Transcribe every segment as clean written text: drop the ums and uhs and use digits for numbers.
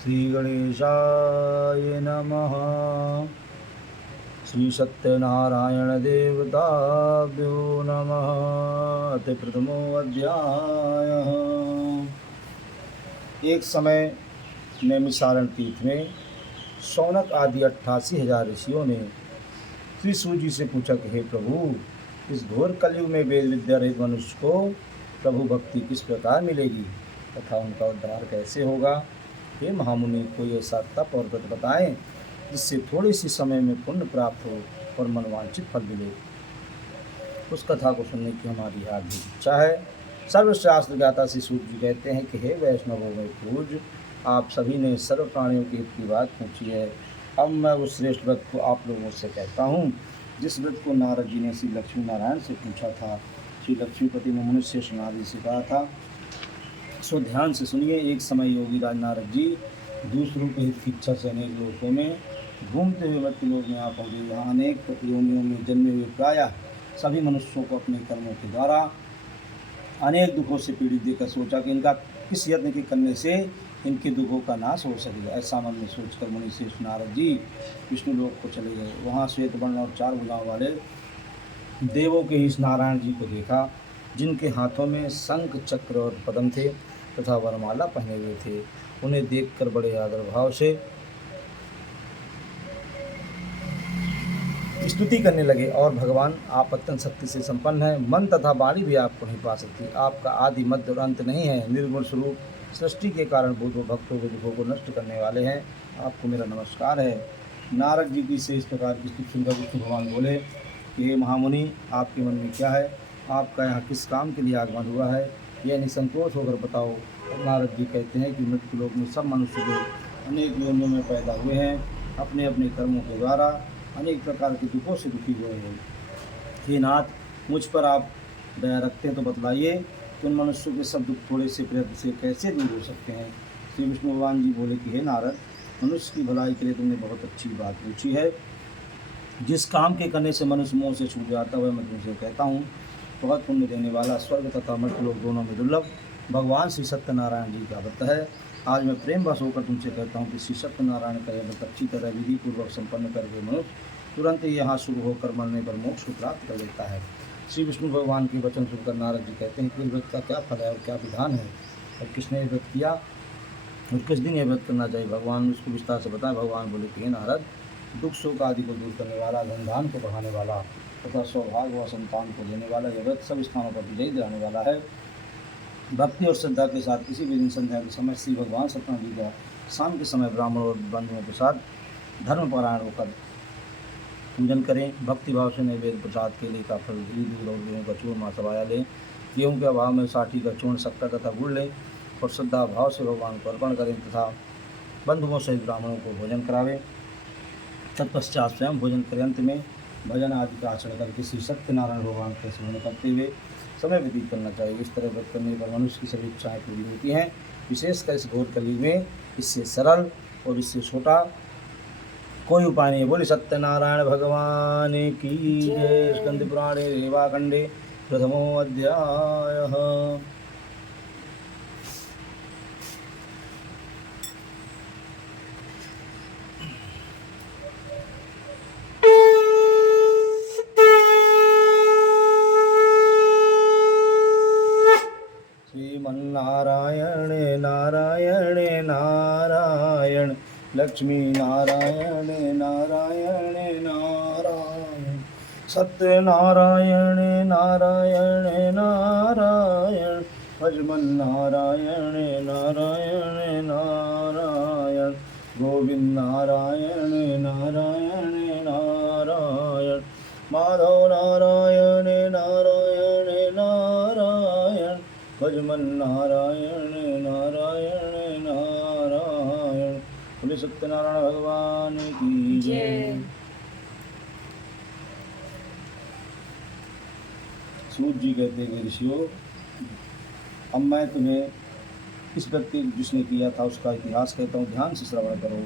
श्री गणेशाय नमः। श्री सत्यनारायण देवताभ्यो नमः। अथ प्रथमो अध्याय। एक समय नैमिषारण्य तीर्थ में शौनक आदि 88,000 ऋषियों ने श्री सूत जी से पूछा कि हे प्रभु, इस घोर कलयुग में वेद विद्या रहित मनुष्य को प्रभु भक्ति किस प्रकार मिलेगी तथा उनका उद्धार कैसे होगा। हे महामुनि, कोई ऐसा तप और व्रत बताएं जिससे थोड़े से समय में पुण्य प्राप्त हो और मनवांछित फल मिले। उस कथा को सुनने की हमारी हार्दिक इच्छा है। सर्वशास्त्र ज्ञाता श्री सूत जी कहते हैं कि हे वैष्णवों में पूज्य, आप सभी ने सर्व प्राणियों के हित की बात पूछी है। अब मैं उस श्रेष्ठ व्रत को आप लोगों से कहता हूँ जिस व्रत को नारद जी ने श्री लक्ष्मी नारायण से पूछा था। श्री लक्ष्मीपति ने मनुष्य शनादि से कहा था, सो ध्यान से सुनिए। एक समय योगी राज नारद जी दूसरों के हित की इच्छा से अनेक लोकों में घूमते हुए मृत्युलोक में आ पहुँचे। वहाँ अनेक योनियों में जन्मे हुए प्रायः सभी मनुष्यों को अपने कर्मों के द्वारा अनेक दुखों से पीड़ित देखकर सोचा कि इनका किस यत्न के करने से इनके दुखों का नाश हो सकेगा। ऐसा मन में सोचकर मुनि श्रेष्ठ नारद जी विष्णु लोक को चले गए। वहाँ श्वेत वर्ण और 4 भुजाओं वाले देवों के इस नारायण जी को देखा, जिनके हाथों में शंख चक्र और पद्म थे तथा वरमाला पहने हुए थे। उन्हें देखकर बड़े आदर भाव से स्तुति करने लगे, और भगवान आप अत्यंत शक्ति से संपन्न हैं, मन तथा वाणी भी आपको नहीं पा सकती। आपका आदि मध्य और अंत नहीं है, निर्गुण स्वरूप सृष्टि के कारण भूतों भक्तों के दुखों को नष्ट करने वाले हैं। आपको मेरा नमस्कार है। नारद जी की से इस प्रकार की स्तुति सुनकर विष्णु भगवान बोले कि हे महामुनि, आपके मन में क्या है? आपका यहाँ किस काम के लिए आगमन हुआ है? यह निसंकोच होकर बताओ। नारद जी कहते हैं कि मृत्यु लोक में सब मनुष्य जो अनेक योनियों में पैदा हुए हैं, अपने अपने कर्मों के द्वारा अनेक प्रकार के दुखों से दुखी हुए हैं। हे नाथ, मुझ पर आप दया रखते हैं तो बतलाइए कि उन मनुष्यों के सब दुख थोड़े से प्रयत्न से कैसे दूर हो सकते हैं। श्री विष्णु भगवान जी बोले कि हे नारद, मनुष्य की भलाई के लिए तुमने बहुत अच्छी बात पूछी है। जिस काम के करने से मनुष्य मोह से छूट जाता है वह मैं तुमसे कहता हूँ। बहुत पुण्य देने वाला, स्वर्ग तथा मृत्यु लोक दोनों में दुर्लभ भगवान श्री सत्यनारायण जी का व्रत है। आज मैं प्रेम बस होकर तुमसे कहता हूँ कि श्री सत्यनारायण का यह व्रत अच्छी तरह विधि पूर्वक संपन्न करके मनुष्य तुरंत ही यहाँ शुरू होकर मरने पर मोक्ष को प्राप्त कर लेता है। श्री विष्णु भगवान के वचन सुनकर नारद जी कहते हैं कि इस व्रत का क्या फल है और क्या विधान है, और किसने व्रत किया और किस दिन यह व्रत करना चाहिए। भगवान ने उसको विस्तार से बताया। भगवान बोले कि नारद, दुख शोक आदि को दूर करने वाला, धन धान को बढ़ाने वाला तथा सौभाग्य व संतान को देने वाला यह व्रत सब स्थानों पर विजयी दिलाने वाला है। भक्ति और श्रद्धा के साथ किसी भी दिन संध्या के समय श्री भगवान सत्यनारायण जी का शाम के समय ब्राह्मण और बंधुओं के साथ धर्मपरायण होकर पूजन करें। भक्ति भाव से नैवेद्य प्रसाद के लिए का फल घी, दूध और गेहूँ का चूरमा सवाया लें। गेहूँ के अभाव में साठी का चूर्ण, शक्कर तथा गुड़ लें और श्रद्धा भाव से भगवान को अर्पण करें तथा बंधुओं सहित ब्राह्मणों को भोजन करावें। तत्पश्चात स्वयं भोजन करें। अंत में भजन आदि का आचरण करके श्री सत्यनारायण भगवान के स्मरण करते हुए समय व्यतीत करना चाहिए। इस तरह व्रत करने पर मनुष्य की सभी इच्छाएँ पूरी होती हैं। विशेषकर इस घोर कलयुग में इससे सरल और इससे छोटा कोई उपाय नहीं। बोले सत्यनारायण भगवान की जय। स्कंद पुराणे रेवाखंडे प्रथमो अध्यायः। श्रीमन्नारायण नारायण नारायण, लक्ष्मी नारायण नारायण नारायण, सत्यनारायण नारायण नारायण, भजमन नारायण नारायण नारायण, गोविंद नारायण नारायण नारायण, माधव नारायण नारायण नारायण, भजमन नारायण नारायण नारायण। बोले सत्यनारायण भगवान की जय। सूत जी कहते हैं ऋषियों, अब मैं तुम्हें इस व्यक्ति जिसने किया था उसका इतिहास कहता हूँ, ध्यान से श्रवण करो।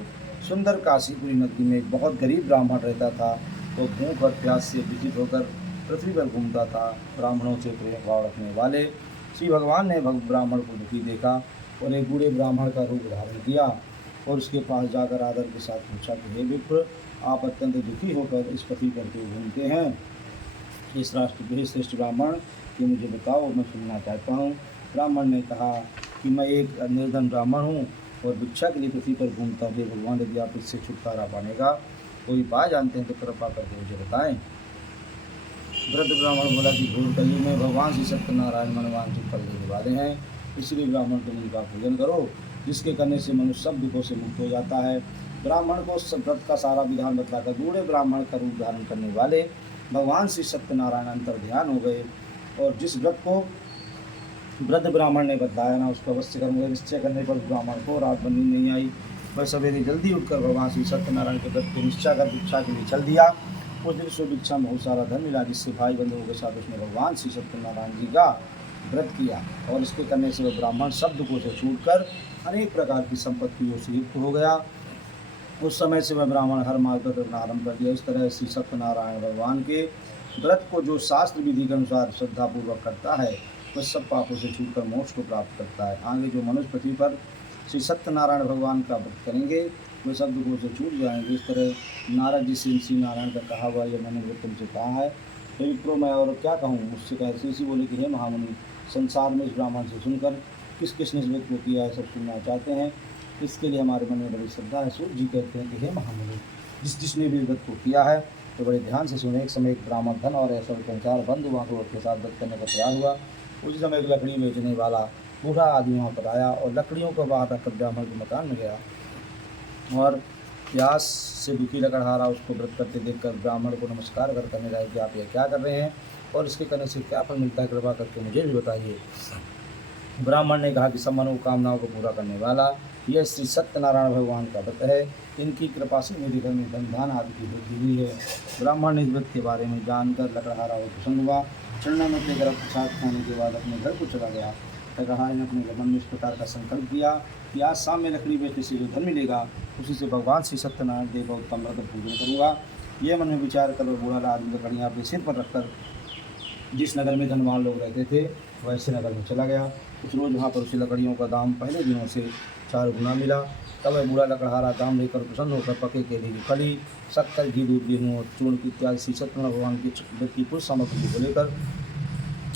सुंदर काशीपुरी नगरी में एक बहुत गरीब ब्राह्मण रहता था। वो भूख और प्यास से विचित होकर पृथ्वी पर घूमता था। ब्राह्मणों से प्रेम भाव रखने वाले श्री भगवान ने ब्राह्मण को दुखी देखा और एक बूढ़े ब्राह्मण का रूप धारण किया और उसके पास जाकर आदर के साथ पूछा कि हे विप्र, आप अत्यंत दुखी होकर इस पति पर क्यों घूमते हैं? इस श्रेष्ठ ब्राह्मण, ये मुझे बताओ, मैं सुनना चाहता हूँ। ब्राह्मण ने कहा कि मैं एक निर्धन ब्राह्मण हूँ और भिक्षा के लिए पृथ्वी पर घूमता हूँ। भगवान, यदि आप इससे छुटकारा पाने का कोई उपाय जानते हैं तो कृपा करके मुझे बताएं। वृद्ध ब्राह्मण बोला कि घोर कलयुग में भगवान श्री सत्यनारायण मनवांछित फल देने वाले हैं, इसलिए ब्राह्मण तुम उनका पूजन करो, जिसके करने से मनुष्य सब दुखों से मुक्त हो जाता है। ब्राह्मण को व्रत का सारा विधान बतलाकर बूढ़े ब्राह्मण का रूप धारण करने वाले भगवान श्री सत्यनारायण अंतर ध्यान हो गए और जिस व्रत को वृद्ध ब्राह्मण ने बतलाया ना, उसको अवश्य करूँगा। निश्चय करने पर ब्राह्मण को रात भर नींद नहीं आई। वह सवेरे जल्दी उठकर भगवान श्री सत्यनारायण के व्रत को निश्चय कर भिक्षा के लिए चल दिया। उस दिन उसको भिक्षा में बहुत सारा धन मिला, जिससे भाई बंधुओं के साथ उसने भगवान श्री सत्यनारायण जी का व्रत किया और इसके करने से वह ब्राह्मण सब दुखों से छूटकर अनेक प्रकार की संपत्तियों से युक्त हो गया। उस समय से वह ब्राह्मण हर मार्ग पर करना आरंभ कर दिया। इस तरह श्री सत्यनारायण भगवान के व्रत को जो शास्त्र विधि के अनुसार श्रद्धापूर्वक करता है, वह सब पापों से छूटकर मोक्ष को प्राप्त करता है। आगे जो मनुष्य पृथ्वी पर श्री सत्यनारायण भगवान का व्रत करेंगे, वे सब दुखों से छूट जाएंगे। इस तरह नारद जी से श्री नारायण का कहा हुआ यह मैंने तुमसे कहा है। हे विप्रो, मैं और क्या कहूँ? मुझसे कह इसी बोले कि हे महामुनि, संसार में इस ब्राह्मण से सुनकर किस किसने इस व्रत को किया है सब सुनना चाहते हैं। इसके लिए हमारे मन में बड़ी श्रद्धा है। सूर्य जी कहते हैं कि हे महामुनि, जिसने भी व्रत को किया है तो बड़े ध्यान से सुने। एक समय एक ब्राह्मण धन और ऐसा संसार बंधु वहाँ के साथ व्रत करने का तैयार हुआ। उसी समय एक लकड़ी बेचने वाला बूढ़ा आदमी वहाँ पर आया और लकड़ियों को बाहर रखकर ब्राह्मण के मकान में गया और प्यास से दुखी लकड़हारा उसको व्रत करते देखकर ब्राह्मण को नमस्कार कर करने लगे कि आप ये क्या कर रहे हैं और इसके करने से क्या फल मिलता है, कृपा करके मुझे भी बताइए। ब्राह्मण ने कहा कि सब मनोकामनाओं को पूरा करने वाला यह श्री सत्यनारायण भगवान का व्रत है। इनकी कृपा से मेरे घर में धन आदि की वृद्धि हुई है। ब्राह्मण ने इस व्रत के बारे में जानकर लकड़हारा और प्रसन्न हुआ। चरणों में लेकर प्रसाद खाने के बाद अपने घर को चला गया। लकड़हारे ने अपने मन में इस प्रकार का संकल्प किया कि आज शाम में लकड़ी बेचने से जो धन मिलेगा उसी से भगवान श्री सत्यनारायण देव का उत्तम व्रत पूजन करूँगा। ये मन में विचार कर बूढ़ा आदमी लकड़ियाँ अपने सिर पर रखकर जिस नगर में धनवान लोग रहते थे वैसे नगर में चला गया। उस रोज़ वहाँ पर उसे लकड़ियों का दाम पहले दिनों से 4 गुना मिला। तब वह बूढ़ा लकड़हारा दाम लेकर प्रसन्न होकर पके केले की फली, शक्कर, घी, दूध, गेहूँ और चूर्ण इत्यादि श्री सत्यनारायण भगवान की व्रत की कुछ सामग्री को लेकर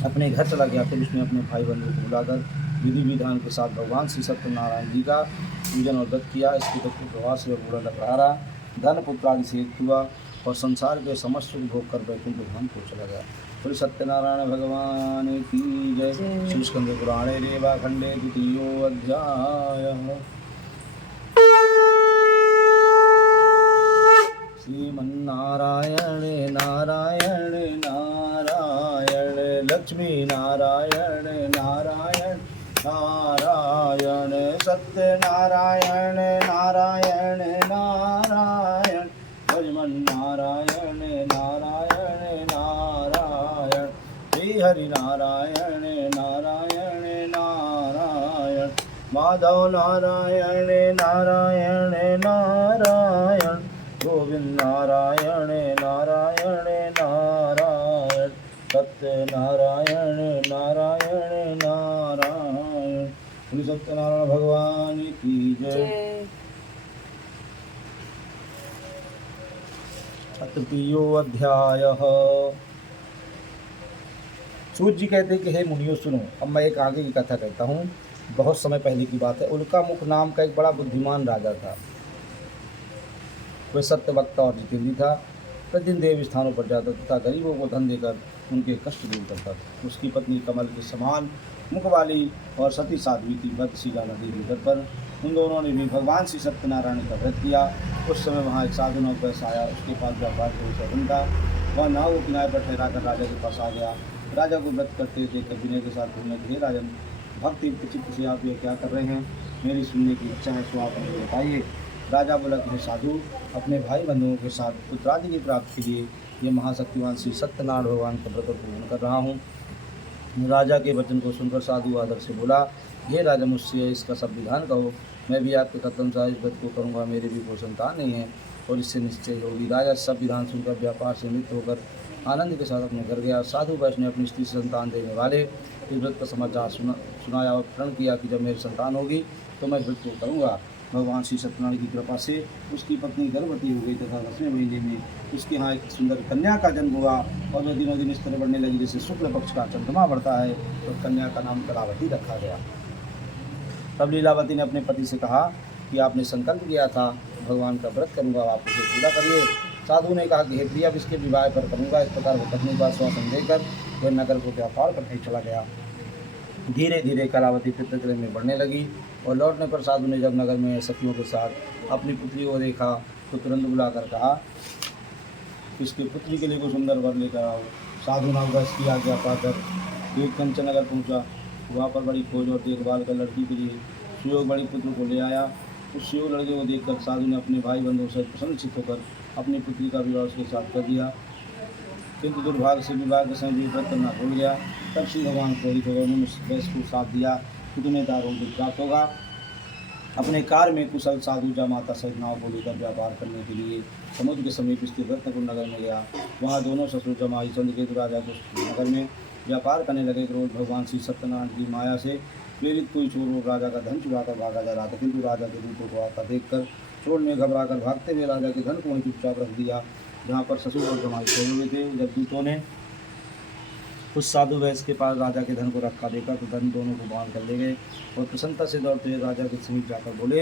अपने घर चला गया। फिर उसने अपने भाई बंधुओं को बुलाकर विधि विधान के साथ भगवान श्री सत्यनारायण जी का पूजन और व्रत किया। इसके व्रत के प्रभाव से बूढ़ा लकड़हारा धन पुत्र आदि से युक्त हुआ और संसार के समस्त सुख भोग कर वैकुंठ धाम को चला गया। श्री सत्यनारायण भगवान की जय। श्री स्कंद पुराणे रेवा खंडे द्वितीयो अध्याय। श्रीमन्नारायण नारायण नारायण लक्ष्मी नारायण नारायण नारायण सत्यनारायण नारायण नारायण भजमन्नारायण नारायण नारायण श्री हरि नारायण नारायण नारायण माधव नारायण नारायण नारायण गोविंद नारायण नारायण नारायण सत्यनारायण नारायण नारायण। श्री सत्यनारायण भगवान की जय। तृतीयो अध्याय। सूर्य जी कहते हैं कि हे मुनियों सुनो, अब मैं एक आगे की कथा कहता हूँ। बहुत समय पहले की बात है। उल्कामुख नाम का एक बड़ा बुद्धिमान राजा था। वह सत्यवक्ता और जितेंद्री था। प्रतिदिन देव स्थानों पर जाता तथा गरीबों को धन देकर उनके कष्ट दूर करता था। उसकी पत्नी कमल के समान मुख वाली और सती साध्वी थी भद्रशिला नदी के तट पर। उन दोनों ने भी भगवान श्री सत्यनारायण का व्रत किया। उस समय वहाँ एक साधु नौकैस आया। उसके पास व्यापार के विषय था। वह नाव को किनारे पर ठहराकर राजा के पास आ गया। राजा को व्रत करते देखकर विनय के साथ घूमने के लिए राजन भक्ति चित्त से आप ये क्या कर रहे हैं, मेरी सुनने की इच्छा है, सो आप हमें बताइए। राजा बोला कि साधु, अपने भाई बंधुओं के साथ पुत्रादि की प्राप्ति के लिए ये महाशक्तिवान श्री सत्यनारायण भगवान का व्रत पूर्ण कर रहा हूँ। राजा के वचन को सुनकर साधु आदर से बोला, ये राजा, मुझसे इसका सब विधान कहो, मैं भी आपके कथन इस व्रत को करूँगा। मेरे भी कोई संतान नहीं है और इससे निश्चय होगी। राजा सब विधान सुनकर व्यापार से मृत होकर आनंद के साथ अपने घर गया। साधु वैष्णव ने अपनी स्त्री संतान देने वाले इस व्रत का समाचार सुनाया और प्रण किया कि जब मेरी संतान होगी तो मैं व्रत को करूँगा। भगवान श्री सत्यनारायण की कृपा से उसकी पत्नी गर्भवती हो गई तथा 10वें महीने में उसके यहाँ एक सुंदर कन्या का जन्म हुआ और वह दिनों दिन इस तरह बढ़ने लगी जैसे शुक्ल पक्ष का चंद्रमा बढ़ता है। तो कन्या का नाम कलावती रखा गया। तब लीलावती ने अपने पति से कहा कि आपने संकल्प किया था भगवान का व्रत करूँगा, आप उसे पूरा करिए। साधु ने कहा कि हे प्रिय, अब इसके विवाह पर करूँगा। इस प्रकार वो पत्नी का आश्वासन देकर वह नगर को व्यापार करने चला गया। धीरे धीरे कलावती पितृगृह में बढ़ने लगी और लौटने पर साधु ने जब नगर में सखियों के साथ अपनी पुत्री को देखा तो तुरंत बुलाकर कहा इसकी पुत्री के लिए कोई सुंदर वर लेकर आओ। साधु नागदास की आज्ञा पाकर एक कंचन नगर पहुँचा। वहाँ पर बड़ी खोज और देखभाल कर लड़की के लिए सुयोग बड़ी पुत्र को ले आया। उस सुयोग लड़के को देखकर साधु ने अपने भाई बंधुओं से प्रसन्नचित्त होकर अपनी पुत्री का विवाह उसके साथ कर दिया, किंतु दुर्भाग्य से विवाह के समय व्रत करना भूल गया। तब श्री भगवान प्रेरित हो गए। उन्होंने वैश्य को साथ दिया कि तुम्हें दारोग्य प्राप्त होगा। अपने कार्य में कुशल साधु जामाता सहित नाव को लेकर व्यापार करने के लिए समुद्र के समीप स्थित रत्नपुर नगर में गया। वहाँ दोनों ससुर जमाई चंद्रकेतु राजा को नगर में व्यापार करने लगे। रोज भगवान श्री सत्यनारायण की माया से प्रेरित कोई चोर और राजा का धन चुराकर भागा जा रहा था, किंतु राजा के दूतों को आता देखकर चोर ने घबराकर भागते हुए राजा के धन को वहीं चुपचाप रख दिया जहाँ पर ससुर और जमाई सोए हुए थे। जब दूतों ने उस साधु वैश्य के पास राजा के धन को रखा देखा तो धन दोनों को बांध कर ले गए और प्रसन्नता से दौड़ते हुए राजा के समीप जाकर बोले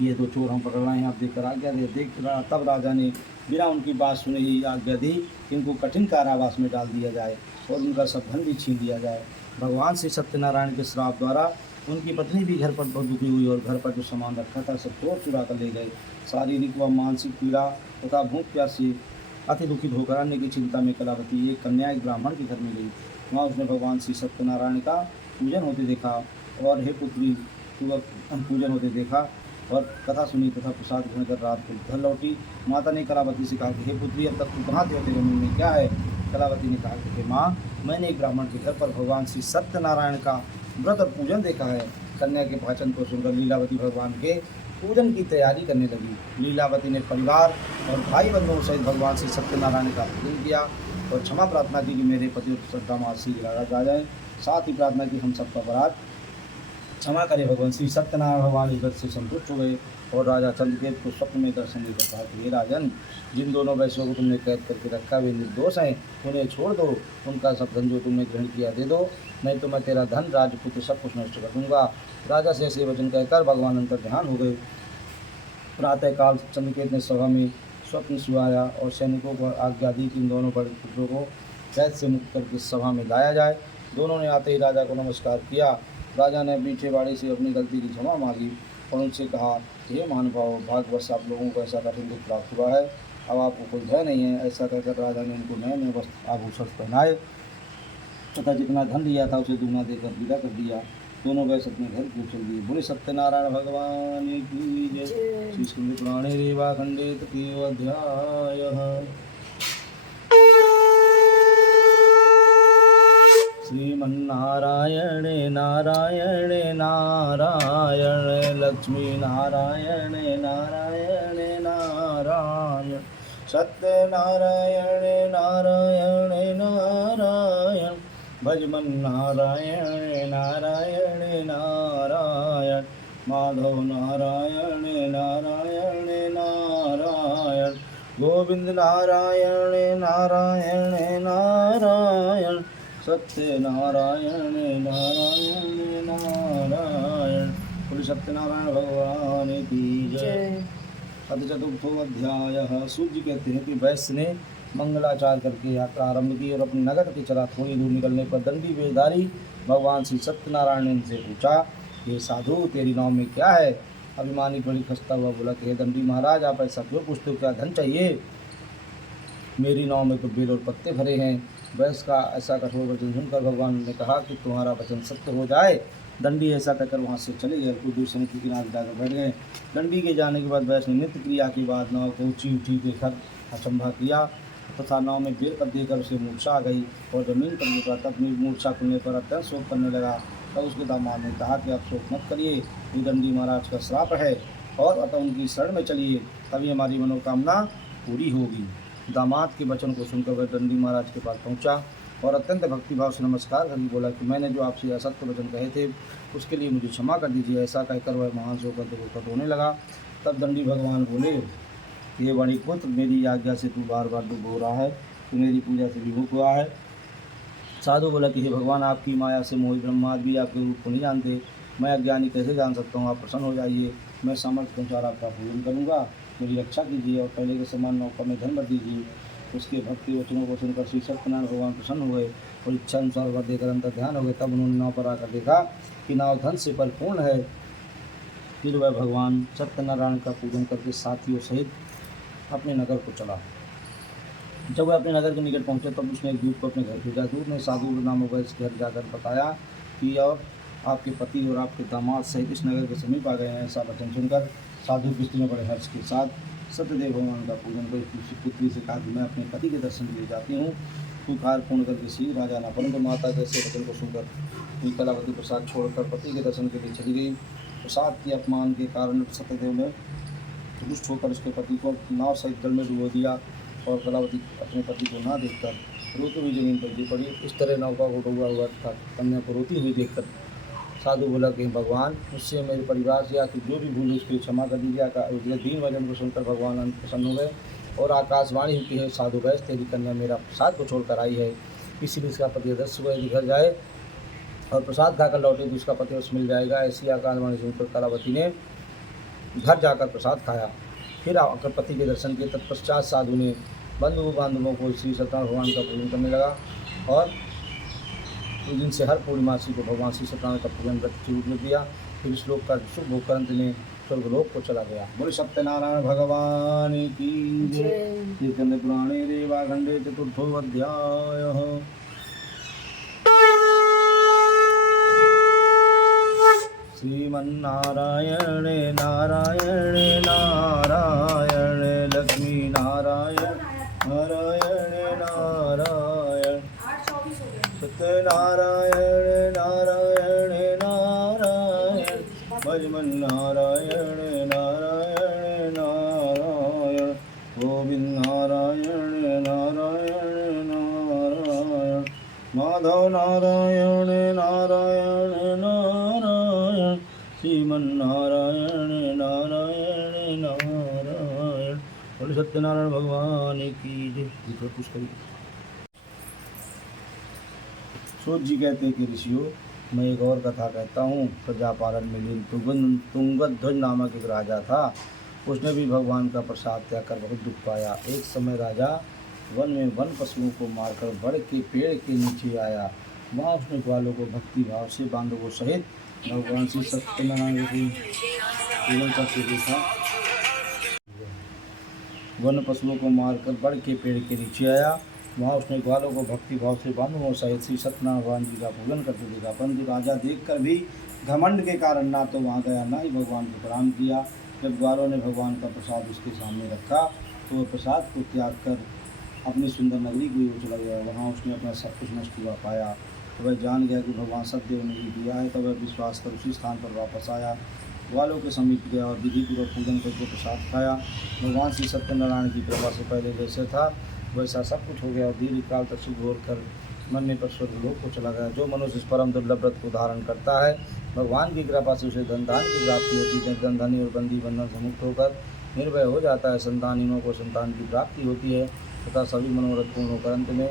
ये दो चोर हम पकड़ रहे हैं, आप देखकर आज्ञा दे। तब राजा ने बिना उनकी बात सुने ही आज्ञा दी कि इनको कठिन कारावास में डाल दिया जाए और उनका सब धन भी छीन लिया जाए। भगवान श्री सत्यनारायण के श्राप द्वारा उनकी पत्नी भी घर पर बहुत दुखी हुई और घर पर जो सामान रखा था सब चोर चुरा कर ले गए। शारीरिक व मानसिक पीड़ा तथा भूख प्यास से अति दुखित होकर अन्य की चिंता में कलावती एक कन्या एक ब्राह्मण के घर में गई। वहाँ उसने भगवान श्री सत्यनारायण का पूजन होते देखा और हे पुत्री पूजन होते देखा और कथा सुनी तथा प्रसाद ग्रहण कर रात को घर लौटी। माता ने कलावती से कहा कि हे पुत्री, अब तक तू कहाँ थे, तेरे मन में क्या है? कलावती ने कहा कि माँ, मैंने एक ब्राह्मण के घर पर भगवान श्री सत्यनारायण का व्रत और पूजन देखा है। कन्या के वाचन को सुनकर लीलावती भगवान के पूजन की तैयारी करने लगी। लीलावती ने परिवार और भाई बंधुओं सहित भगवान श्री सत्यनारायण का पूजन किया और क्षमा प्रार्थना की कि मेरे पति और सदामाद श्री राजा आ जाए। साथ ही प्रार्थना की हम सबका अपराध क्षमा करें। भगवान श्री सत्यनारायण भगवान इस व्रत से संतुष्ट हो गए और राजा चंद्रकेतु को स्वप्न में दर्शन देकर कहा कि हे राजन, जिन दोनों वैश्यों को तुमने कैद करके रखा वे निर्दोष हैं, उन्हें छोड़ दो। उनका सब धन जो तुमने ग्रहण किया दे दो, नहीं तो मैं तेरा धन राजपुत्र सब कुछ नष्ट कर दूंगा। राजा से ऐसे वचन कहकर भगवान अंतर ध्यान हो गए। प्रातःकाल चंद्रकेतु ने सभा में स्वप्न सुहाया और सैनिकों को आज्ञा दी कि इन दोनों बड़े पुत्रों को कैद से मुक्त करके सभा में लाया जाए। दोनों ने आते ही राजा को नमस्कार किया। राजा ने मीठे बाड़ी से अपनी गलती की क्षमा मांगी और उनसे कहा, हे महानुभाव, भाग्यवश आप लोगों को ऐसा कठिन दुख प्राप्त हुआ है, अब आपको कोई भय नहीं है। ऐसा कहकर राजा ने उनको नए नए वस्त्र आभूषण पहनाए तथा जितना धन लिया था उसे दुगना देकर विदा कर दिया। दोनों वैश्य अपने घर को चल दिए। बोले सत्यनारायण भगवान की जय। श्री स्कंद पुराणे रेवा खंडे तृतीयोऽध्यायः। श्रीमन्नारायण नारायण नारायण लक्ष्मी नारायण नारायण नारायण सत्यनारायण नारायण नारायण भजमन नारायण नारायण नारायण माधव नारायण नारायण नारायण गोविंद नारायण नारायण नारायण सत्यनारायण नारायण नारायण। बोले सत्यनारायण भगवान की जय। अथ चतुर्थोऽध्यायः। सूर्य कहते हैं कि वैश्य ने मंगलाचार करके यात्रा आरंभ की और अपने नगर के चला। थोड़ी दूर निकलने पर दंडी वेशधारी भगवान श्री सत्यनारायण ने उनसे पूछा, ये साधु, तेरी नाव में क्या है? अभिमानी बड़ी खस्ता हुआ बोला कि हे दंडी महाराज, आप ऐसा क्यों पूछते हो? क्या धन चाहिए? मेरी नाव में तो बेल और पत्ते भरे हैं। वैश्य का ऐसा कठोर वचन सुनकर भगवान ने कहा कि तुम्हारा वचन सत्य हो जाए। दंडी ऐसा कहकर वहाँ से चले गए। कुछ दूर समुद्र के किनारे जाकर बैठ गए। दंडी के जाने के बाद वैश्य ने नित्य क्रिया के बाद नाव को ऊँची उठी देखकर अचंभा किया तथा नाव में बेल पत्ते देकर उसे मूर्छा आ गई और जमीन पर गिरा। तब मूर्छा खुलने पर अत्यंत शोक करने लगा। तब उसके दामाद ने कहा कि आप शोक मत करिए, ये दंडी महाराज का श्राप है और अतः उनकी शरण में चलिए, तभी हमारी मनोकामना पूरी होगी। दामाद के वचन को सुनकर वह दंडी महाराज के पास पहुंचा और अत्यंत भक्तिभाव से नमस्कार करके बोला कि मैंने जो आपसे असत्य वचन कहे थे उसके लिए मुझे क्षमा कर दीजिए। ऐसा कहकर वह महान से होकर रोने लगा। तब दंडी भगवान बोले, ये बड़ी पुत्र, मेरी आज्ञा से तू बार बार डूब हो रहा है, तू मेरी पूजा से विमुख हुआ है। साधु बोला कि हे भगवान, आपकी माया से मोहित ब्रह्मादि भी आपके रूप को नहीं जानते, मैं अज्ञानी कैसे जान सकता हूँ। आप प्रसन्न हो जाइए, मैं सामर्थ्य के अनुसार आपका पूजन करूँगा, मेरी रक्षा कीजिए और पहले के समान नौका में धन भर दीजिए। उसके भक्ति वचनों को सुनकर श्री सत्यनारायण भगवान प्रसन्न हुए और इच्छा अनुसार वर देकर अंतर ध्यान हो गए। तब उन्होंने नाव पर आकर देखा कि नाव धन से परिपूर्ण है। फिर वह भगवान सत्यनारायण का पूजन करके साथियों सहित अपने नगर को चला। जब वह अपने नगर के निकट पहुंचे तब उसने एक दूत को अपने घर भेजा। दूत ने साधु नामक वैश्य के घर जाकर बताया कि और आपके पति और आपके दामाद सहित इस नगर के समीप आ गए हैं। ऐसा वचन सुनकर साधु की स्त्री ने बड़े हर्ष के साथ सत्यदेव भगवान का पूजन कर पुत्री से कहा कि मैं अपने पति के दर्शन के लिए जाती हूँ, तू कार्य पूर्ण करके शीघ्र आ जाना। परंतु माता के ऐसे वचन को सुनकर कलावती प्रसाद छोड़कर पति के दर्शन के लिए चली गई। प्रसाद के अपमान के कारण सत्यदेव ने दुष्ट होकर उसके पति को नाव सहित जल में डुबो दिया और कलावती अपने पति को ना देखकर रोती हुई जमीन पर गिर पड़ी। इस तरह नौका को डूबा हुआ था। कन्या को रोती हुई देखकर साधु बोला कि भगवान, मुझसे मेरे परिवार से आकर जो भी भूल उसके क्षमा कर दीजिए। दीन वचन को सुनकर भगवान अंत प्रसन्न हो गए और आकाशवाणी हुई है, साधु वैश्य, तेरी कन्या मेरा प्रसाद को छोड़कर आई है, इसीलिए इसका पति अदृश्य हुआ, यदि घर जाए और प्रसाद खाकर लौटे तो उसका पति उससे मिल जाएगा। ऐसी आकाशवाणी सुनकर कलावती ने घर जाकर प्रसाद खाया। फिर आकर पति के दर्शन के तत्पश्चात साधु ने बंधु बांधवों को श्री सत्यनारायण भगवान का पूजन करने लगा और उस दिन से हर पूर्णिमासी को भगवान श्री सत्यनारायण का पूजन व्रत शुरू कर दिया। फिर श्लोक का शुभ होकर अंत में स्वर्गलोक को चला गया। बोले सत्यनारायण भगवान की जय। स्कंद पुराणे रेवाखंडे चतुर्थो अध्यायः। श्रीमन्नारायण नारायण नारायण लक्ष्मी नारायण नारायण नारायण सत्यनारायण नारायण नारायण भजमन नारायण नारायण नारायण गोविंद नारायण नारायण नारायण माधव नारायण नारायण नारायण श्रीमन्नारायण नारायण नारायण। बोले सत्यनारायण भगवान की जय। कुछ करिए। सूत जी कहते हैं कि ऋषियों, मैं एक और कथा कहता हूँ। प्रजापालन में लीन तुंगध्वज नामक एक राजा था। उसने भी भगवान का प्रसाद त्याग कर बहुत दुख पाया। एक समय राजा वन में वन पशुओं को मारकर बड़ के पेड़ के नीचे आया। वहाँ उसने ग्वालों को भक्ति भाव से बांधवों सहित भगवान श्री सत्यनारायण की पूजन करते देखा। वन पशुओं को मारकर बड़ के पेड़ के नीचे आया। वहाँ उसने ग्वालों को भक्ति भाव से बांधवों सहित श्री सत्यनारायण भगवान जी का पूजन करते देखा। परंतु राजा देखकर भी घमंड के कारण ना तो वहाँ गया ना ही भगवान को प्रणाम किया। जब ग्वालों ने भगवान का प्रसाद उसके सामने रखा तो वह प्रसाद को त्याग कर अपनी सुंदर नगरी की ओर चला गया। वहाँ उसने अपना सब कुछ नष्ट हुआ पाया। तो वह जान गया कि भगवान सत्यदेव ने ही दिया है। तब वह विश्वास कर उसी स्थान पर वापस आया, ग्वालों के समीप गया और विधिपूर्वक पूजन करके प्रसाद खाया। भगवान श्री सत्यनारायण की कृपा से पहले जैसे था वैसा सब कुछ हो गया और दीर्घ काल तक सुख भोग कर मरने पर स्वर्गलोक को चला गया। जो मनुष्य इस परम दुर्लभ व्रत को धारण करता है, भगवान की कृपा से उसे धन दान की प्राप्ति होती है। धन धनी और बंदी बंधन से मुक्त होकर निर्भय हो जाता है। संतानहीनों को संतान की प्राप्ति होती है तथा सभी मनोरथ पूर्ण होकर अंत में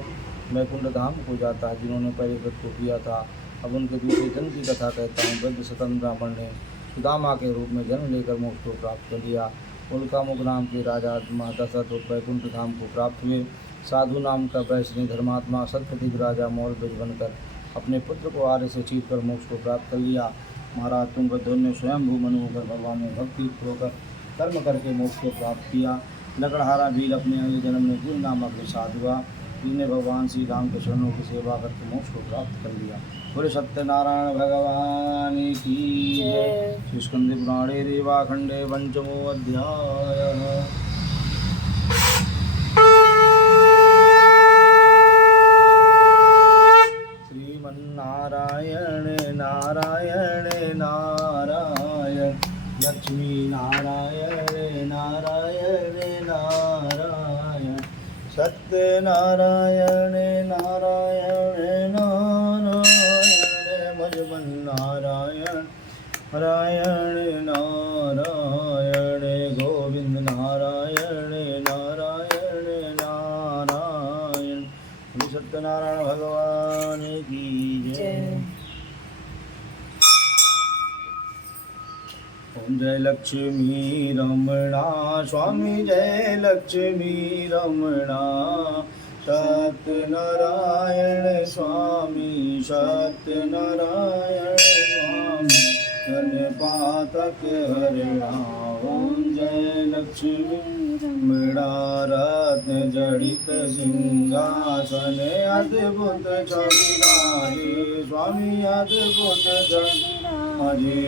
वैकुंठ धाम हो जाता है। जिन्होंने पहले व्रत को किया था, अब उनके दूसरे जन्म की कथा कहता हूँ। वृद्ध सतन ब्राह्मण ने सुदामा के रूप में जन्म लेकर मोक्ष को प्राप्त कर लिया। उल्कामुख नाम के राजा दशरथ वैकुंठ धाम को प्राप्त हुए। साधु नाम का वैश्य ने धर्मात्मा सत्यप्रतिक राजा मौलध्वज बनकर अपने पुत्र को आर्य से चीर कर मोक्ष को प्राप्त कर लिया। महाराज तुंगध्वज ने स्वयं मनु होकर भगवान में भक्ति होकर कर्म करके मोक्ष को प्राप्त किया। लकड़हारा भील अपने अगले जन्म में गुरु नामक साधु हुआ, जिसने भगवान श्री राम के शरणों की सेवा करके मोक्ष को प्राप्त कर लिया। बोले सत्यनारायण भगवान की जय। श्री स्कंद पुराणे रेवाखंडे पंचमो अध्यायः। श्रीमन्नारायण नारायण नारायण लक्ष्मी नारायण नारायण नारायण सत्यनारायण नारायण नारायण भजबन नारायण नारायण नारायण गोविंद नारायण नारायण नारायण। श्री सत्यनारायण भगवान की जय। ओम जय लक्ष्मी रमणा स्वामी जय लक्ष्मी रमणा सत्यनारायण स्वामी सत्यनारायण स्वामी गणपातक हरिणा। ओम जय लक्ष्मी रमणा रत्न जड़ित सिंहासन अद्भुत छविनारे स्वामी अद्भुत छविनारे।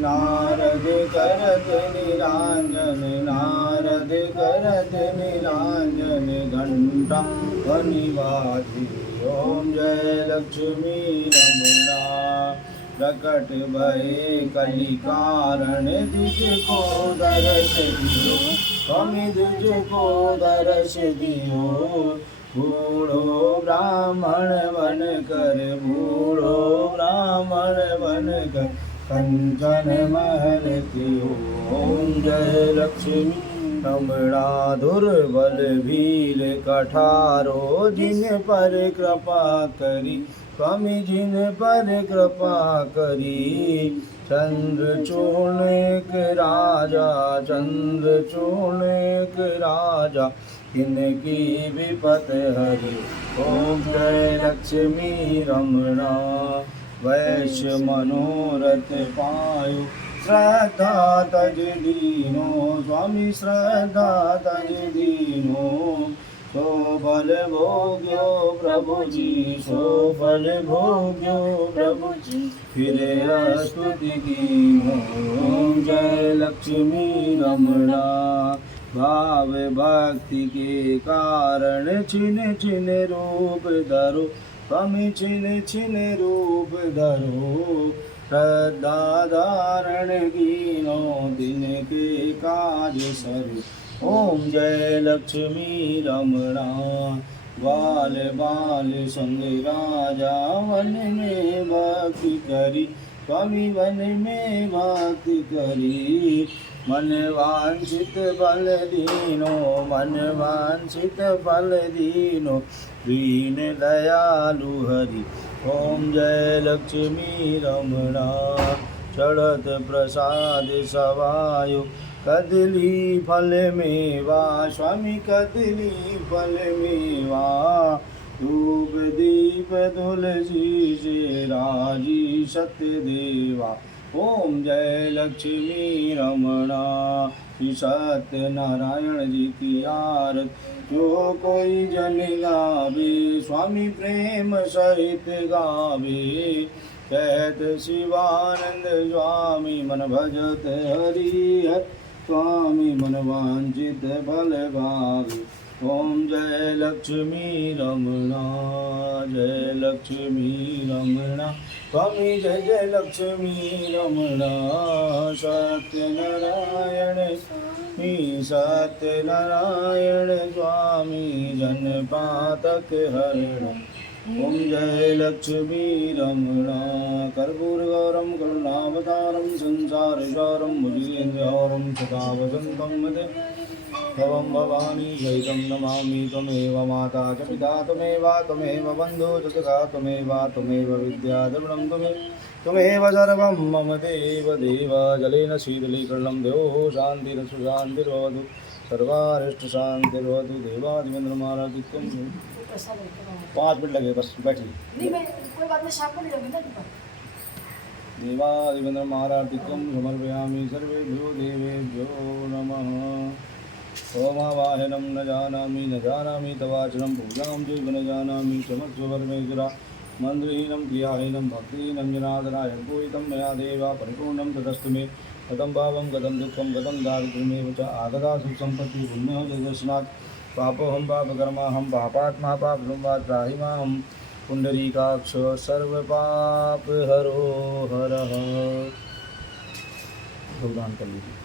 नारद करत निरांजन नारद करत निरांजन घंटा बनिवासी। ओम जय लक्ष्मी रमणा प्रकट भये कलि कारण तुझको दर्श दियो स्वामी तुझको दर्श दियो। बूढ़ो ब्राह्मण बन कर बूढ़ो ब्राह्मण बन कर कंचन महल थियो। ओम जय लक्ष्मी रमणा दुर्बल भील कठारो जिन पर कृपा करी स्वामी जिन पर कृपा करी। चंद्रचूर्ण एक राजा चंद्रचूर्ण एक राजा इनकी विपत हरि। ओम जय लक्ष्मी रमणा वैश्य मनोरथ पायो श्रद्धा तज दीनो स्वामी श्रद्धा तज दीनो। सो फल भोग्यो प्रभु जी सो फल भोग्यो प्रभु जी फिर स्तुति कीनो। ओम जय लक्ष्मी रमणा भाव भक्ति के कारण छिन छिन रूप धरो स्वामी छिन छिन रूप धरो। श्रद्धा धारण कीनो दिन के काज सरू। ओम जय लक्ष्मी रमणा बाल बाल संग राजा वन में भक्ति करी स्वामी वन में भक्ति करी। मन वांछित फल दीनो मन वांछित फल दीनो दीन दयालु हरि। ओम जय लक्ष्मी रमणा चढ़त प्रसाद सवायो कदली फल मेवा स्वामी कदली फल मेवा। धूप दीप तुलसी से राजी सत्य देवा। ओम जय लक्ष्मी रमणा सत्यनारायण जी की आरत जो कोई जन गावे स्वामी प्रेम सहित गावे। कहत शिवानंद स्वामी मन भजत हरि हर स्वामी मन वांछित फल भावे। ओम जय लक्ष्मी रमणा जय लक्ष्मी रमणा स्वामी जय जय लक्ष्मी रमणा। सत्यनारायण स्वामी सत्यनारायण स्वामी जनपातक हरिणा। ओम जय लक्ष्मी रमणा कर्पूर गौरम करुणावतारम संसार सारम भुजगेन्द्रहारम सदा वसंतं मते भवं भवानी सहितं नमामि। त्वमेव माता च पिता त्वमेव बन्धु च सखा त्वमेव विद्या द्रविणं त्वमेव सर्वं मम देव देव। जलेन शीतलीकरणं देवो शान्तिरस्तु शान्तिर्भवतु सर्वारिष्ट शान्तिर्भवतु। देवादिवेन्द्रमाराधित्यं 5 मिनट लगे बस बैठिए। कोई बात नहीं शाम को ले जाऊंगी ना दुकान। देवादिवेन्द्रमाराधित्यं समर्पयामि सर्वेभ्यो देवेभ्यो नमः। ओमावाहनं न जानामि तवाचनं पूजां चैव न जानामि क्षमस्व परमेश्वरा। मन्त्रहीनं क्रियाहीनं भक्तिहीनं जनार्दनाय पूजितं मया देवा परिपूर्णं तदस्तु मे। कथं पापं कथं दुःखं कथं दारिद्र्यमेव च आगता सुखसम्पत्तिः पुण्यः दर्शनात् पापोऽहं पापकर्माहं पापात्मा पापसंवाद त्राहि मां। पुण्डरीकाक्ष सर्वपापहरो हरः। भगवान कर लीजिए।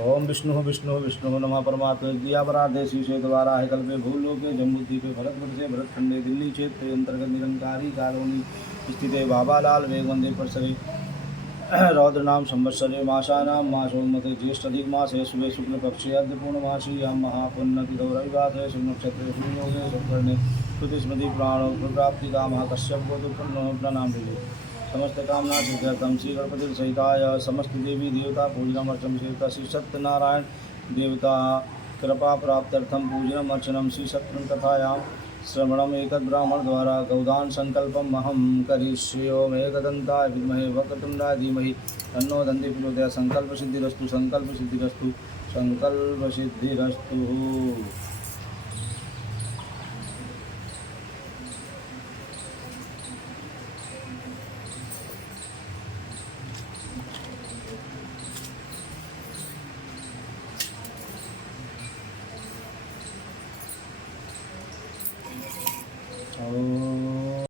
ओम विष्णु विष्णु विष्णु नमः परमात्मा दियावराधे शीशे द्वारा है कल्पे भूलोके जम्बूद्वीपे भरतवर्षे भरतखंडे दिल्ली क्षेत्र अंतर्गत निरंकारी कॉलोनी स्थिते बाबालाल वेगवंदे परिसरे रौद्र नाम संवत्सरे मासानां मासोन्मते ज्येष्ठाधिक मासे शुभे शुक्ल पक्षे अद्य पूर्णमासीयां महापुण्यतिथौ रविवासरे शुभनक्षत्रे शुभयोगे शुभकर्णे श्रुतिस्मृति प्राणो प्राप्ति कामः कश्यप गोत्रोत्पन्नो प्रणाम समस्त कामना सिद्ध्यर्थम श्री गणपति सहिताय समस्त देवी देवता पूजनम अर्चनम सेवता श्री सत्यनारायण देवता कृपा प्राप्त्यर्थम पूजनम अर्चनम श्री सत्यम कथायां श्रवणम एकद ब्राह्मण द्वारा गौदान संकल्पम अहम करिष्ये ओम एकदंताय विद्महे वक्रतुंडाय धीमहि तन्नो दन्ति प्रचोदयात् संकल्प सिद्धिरस्तु संकल्प सिद्धिरस्तु संकल्प सिद्धिरस्तु।